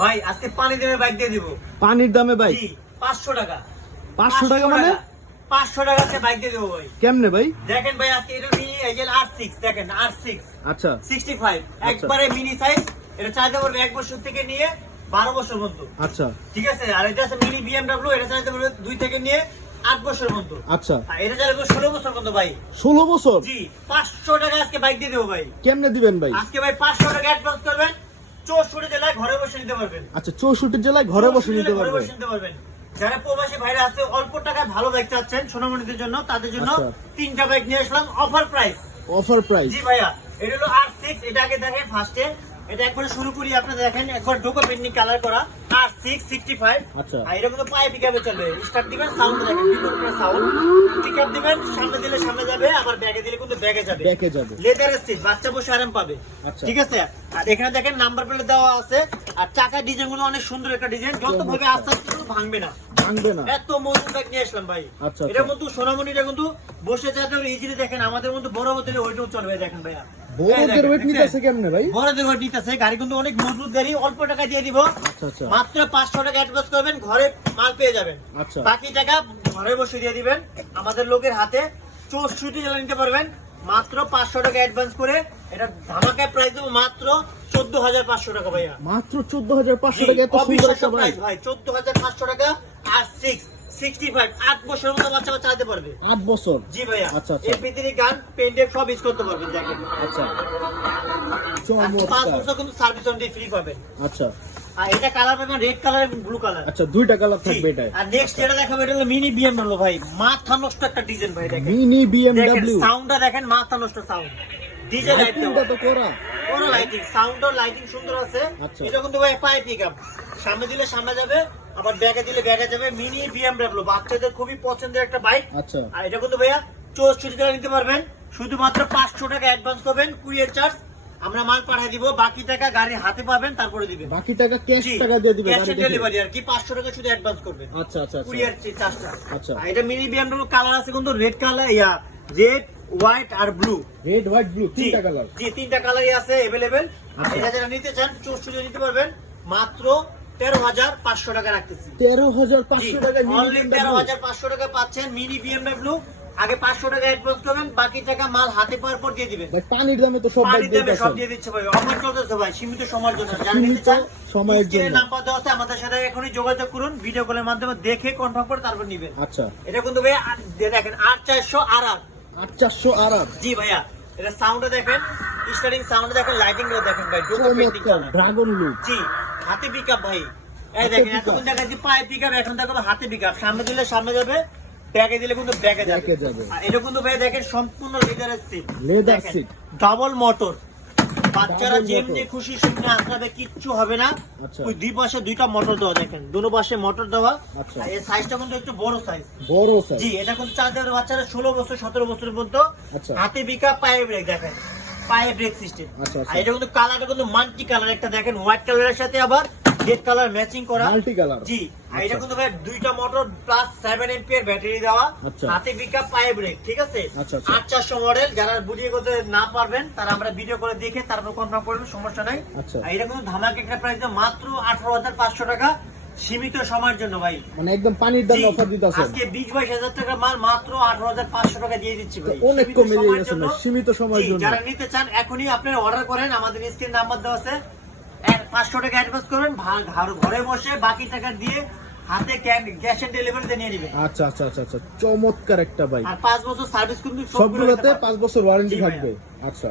ভাই আজকে পানির দামে বাইক দিয়ে দিব। পানির দামে বাইক? জি 500 টাকা। 500 টাকা মানে? 500 টাকাতে বাইক দিয়ে দেবো ভাই। কেমনে ভাই? দেখেন ভাই আজকে এটা মিনি এজেল R6 দেখেন R6 আচ্ছা 65 একবারে মিনি সাইজ। এটা চালাতে পারবে 1 বছর থেকে নিয়ে 12 বছর পর্যন্ত। আচ্ছা ঠিক আছে। আর এটা আছে মিনি BMW, এটা চালাতে পারবে 2 থেকে নিয়ে 8 বছর পর্যন্ত। আচ্ছা আর এটা চালাতে পারবে 16 বছর পর্যন্ত ভাই। 16 বছর? জি 500 টাকা আজকে বাইক দিয়ে দেবো ভাই। কেমনে দিবেন ভাই? আজকে ভাই 500 টাকা অ্যাডভান্স করবেন, 64 জেলায় ঘরে বসে নিতে পারবেন। আচ্ছা 64 জেলায় ঘরে বসে নিতে ঘরে পারবেন। বসে নিতে পারবেন। যারা প্রবাসী ভাইরা আছে অল্প টাকায় ভালো বাইক চাচ্ছেন সোনামণিদের জন্য, তাদের জন্য আচ্ছা। 3টা বাইক নিয়ে আসলাম অফার প্রাইস। Offer price? জি ভাইয়া এটা হলো R6। এটা আগে দেখেন ফার্স্টে, এটা একবারে শুরু করি। আপনারা দেখেন একবার ডোকো পেন্টিং কালার করা R6 65। আচ্ছা আর এটা কিন্তু পায়ে পিকআপে চলবে। স্টার্ট দিবেন সাউন্ড দেখেন ভিতরে সাউন্ড, পিকআপ দিবেন সামনে দিলে সামনে যাবে, আবার ব্যাগে দিলে কিন্তু ব্যাগে যাবে। ব্যাকে যাবে। লেদার সিট, বাচ্চা বসে আরাম পাবে। আচ্ছা ঠিক আছে। আর এখানে দেখেন নাম্বার প্লেট দেওয়া আছে। আর চাকার ডিজাইন গুলো অনেক সুন্দর একটা ডিজাইন, যত ভাবে আস্তে আস্তে কিন্তু ভাঙবে না, ভাঙবে না। এত মজবুত ব্যাগ নিয়ে আসলাম ভাই। আচ্ছা এটা কিন্তু সোনামণিটা কিন্তু বসে যাতে ইজিলি দেখেন, আমাদের মধ্যে বড় হতে ওইটাও চলবে। দেখেন ভাইয়া বড়দের ওয়েট নিতেছে কেমনে ভাই? বড়দের ওয়েট নিতেছে। গাড়ি কিন্তু অনেক মজবুত গাড়ি, অল্প টাকা দিয়ে দিব। আচ্ছা আচ্ছা মাত্র 500 টাকা অ্যাডভান্স করবেন, ঘরে মাল পেয়ে যাবেন। আচ্ছা বাকি টাকা ঘরে বসে দিয়ে দিবেন আমাদের লোকের হাতে। 64 জেলা নিতে পারবেন মাত্র 500 টাকা অ্যাডভান্স করে। এটা ধামাকায় প্রাইস দেবো মাত্র 14,500 টাকা ভাইয়া। মাত্র 14,500 টাকা? এত সুন্দর একটা বাইক ভাই 14,500 টাকা। আর 65 8 বছরের মতো বাচ্চা চালাতে পারবে। 8 বছর? জি ভাইয়া। আচ্ছা আচ্ছা এর ভিতরে গান পেন্টেড সব ইউজ করতে পারবেন। দেখেন আচ্ছা আর 5 চমৎকার। বছর কিন্তু সার্ভিস ওয়ারেন্টি ফ্রি পাবেন। আচ্ছা আর এটা কালার পাবেন রেড কালার এবং ব্লু কালার। আচ্ছা দুইটা কালার থাকবে এটা? আর নেক্সট যেটা দেখাবো এটা হলো মিনি BMW ভাই। মাথা নষ্ট একটা ডিজাইন ভাই। দেখেন মিনি BMW? সাউন্ডটা দেখেন, মাথা নষ্ট সাউন্ড। ডিজে লাইটিংটা তো করা। পুরো লাইটিং, সাউন্ডও লাইটিং সুন্দর আছে। আচ্ছা। এটা কিন্তু ভাই পায়ে পিকআপ, সামনে দিলে সামনে যাবে, আবার ব্যাগে দিলে ব্যাগে যাবে। মিনি BMW বাচ্চাদের খুবই পছন্দের একটা বাইক। আচ্ছা আর এটা কিন্তু ভাইয়া 64 টাকা নিতে পারবেন। শুধুমাত্র 500 টাকা অ্যাডভান্স করবেন, কুরিয়ার চার্জ আমরা মাল পাঠিয়ে দিব। বাকি টাকা গাড়ি হাতে পাবেন, তারপরে দিবেন। বাকি টাকা ক্যাশ টাকা দিয়ে দিবেন? ক্যাশ ডেলিভারি আর কি 500 টাকা শুধু অ্যাডভান্স করবেন। আচ্ছা আচ্ছা আচ্ছা কুরিয়ার চার্জটা। আচ্ছা। আর এটা মিনি BMW কালার আছে কিন্তু রেড কালার, রেড হোয়াইট আর ব্লু। রেড হোয়াইট ব্লু তিনটা কালার? জি 3টা কালারই আছে अवेलेबल। আচ্ছা। এটা যারা নিতে চান 64 নিতে পারবেন মাত্র 13,500 টাকা রাখতেছি। 13,500 টাকা? অনলি 13,500 টাকা পাচ্ছেন মিনি BMW। আগে 500 টাকা অ্যাডভান্স করবেন, বাকি টাকা মাল হাতে পাওয়ার পর দিয়ে দিবেন। ভাই পানির দামে তো সব বাইক পানির দামে সব দিতেছেন। দিয়ে দিচ্ছে ভাই। অফার চলতেছে ভাই সীমিত সময়ের জন্য। যারা নিতে সীমিত চান সময়ের স্ক্রিনে জন্য। নাম্বার দেওয়া আছে, আমাদের সাথে এখনই যোগাযোগ করুন। ভিডিও কলের মাধ্যমে দেখে কনফার্ম করে তারপর নেবেন। আচ্ছা এটা কিন্তু ভাই দেখেন 8,400 RR। 8,400 RR? জি ভাইয়া। এটা সাউন্ডটা দেখেন, স্টার্টিং সাউন্ড দেখেন, লাইটিং গুলো দেখেন ভাই। ডোকো পেন্টিং চমৎকার ড্রাগন লুক। জি হাতে পিকআপ ভাই। এই হাতে দেখেন pickup। এতক্ষণ দেখাচ্ছি পায়ে পিকআপ, এখন দেখো হাতে পিকআপ। সামনে দিলে সামনে যাবে, ব্যাগে দিলে কিন্তু ব্যাগে ব্যাগে যাবে। যাবে। আর এটা কিন্তু ভাই দেখেন সম্পূর্ণ লেদারের seat. Leather seat. Double motor. বাচ্চারা Double যেমনি motor। খুশি সেমনি আসবে, কিচ্ছু হবে না। আচ্ছা। ওই দুই পাশে দুইটা মোটর দেওয়া দেখেন, দুটো পাশে মোটর দেওয়া। আচ্ছা। আর এর সাইজটা কিন্তু একটু বড় সাইজ। বড় সাইজ? জি এটা কিন্তু চালাতে পারে বাচ্চারা 16 বছর 17 বছরের মধ্যে। আচ্ছা। হাতে পিকআপ, পায়ে ব্রেক দেখেন, পায়ে ব্রেক সিস্টেম। আচ্ছা, আচ্ছা। আর এটা কিন্তু কালারটা কিন্তু মাল্টি কালার একটা দেখেন, হোয়াইট কালারের সাথে আবার রেড কালার ম্যাচিং করা। Multi colour? জি। আর এটা কিন্তু ভাই দুইটা মোটর প্লাস 7 এম্পিয়ার ব্যাটারি দেওয়া। আচ্ছা। হাতে পিকআপ, পায়ে ব্রেক। ঠিক আছে। আচ্ছা, আচ্ছা। 8,400 মডেল। যারা ভিডিও করতে না পারবেন তারা আমরা ভিডিও করে দেখে তারপর কনফার্ম করবেন, সমস্যা নাই। আচ্ছা। আর এটা কিন্তু ধামাকা একটা প্রাইস মাত্র 18,500 টাকা, সীমিত সময়ের জন্য ভাই। মানে একদম পানির দামে জি, অফার দিতেছেন? আজকে 20-22 টাকা মাল মাত্র 18,500 টাকা দিয়ে দিচ্ছি ভাই। অনেক সীমিত কমে সময়ের গেছে জন্য। না, সীমিত সময়ের জি, জন্য। যারা নিতে চান এখনই আপনারা অর্ডার করেন, আমাদের স্ক্রিন নাম্বার দেওয়া আছে। 500 টাকা অ্যাডভান্স করবেন, ঘরে বসে বাকি টাকা দিয়ে হাতে ক্যাশ এন্ড ডেলিভারিতে নিয়ে নেবেন। আচ্ছা আচ্ছা আচ্ছা আচ্ছা চমৎকার একটা বাইক। আর 5 বছর সার্ভিস কিন্তু সবগুলোতে 5 বছর ওয়ারেন্টি জি ভাইয়া। থাকবে? আচ্ছা